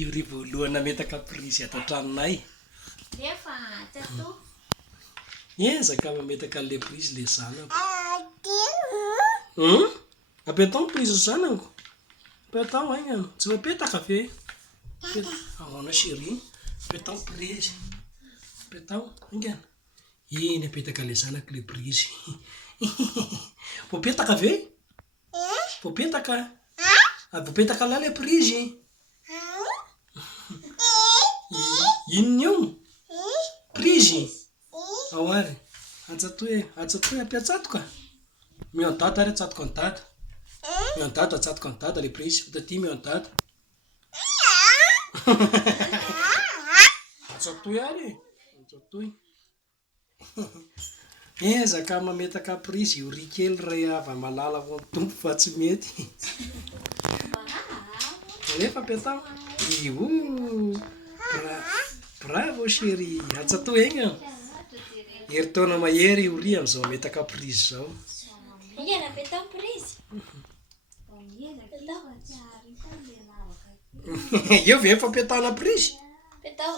io ry voalohana metaka prisy atao tranonay nefa tsy to ezaka mametaka an'le prisy le zanako apetao prisy zanako apetao aignano tsy mapetaka ve aona chéri apetao prisy apetao aingana iny apetaka le zanako le prisy vopetaka ve vopetaka vopetaka la le prisy inona io prisy aoary atsatoe ampiatsatoka miandata ary atsatoka ny data miandata atsatoka ny data le prisy fataty miandata atsatoy ary atsatoy ezaka mametaka prisy io ry kely ray ava malala ho ny tompo fa tsy mety nefa ampiatao io bravo chéri atsatoy egna heritaona mahery io ry am'izao metaka prisy zao apetao prisy eo ve fampiatana prisy apetao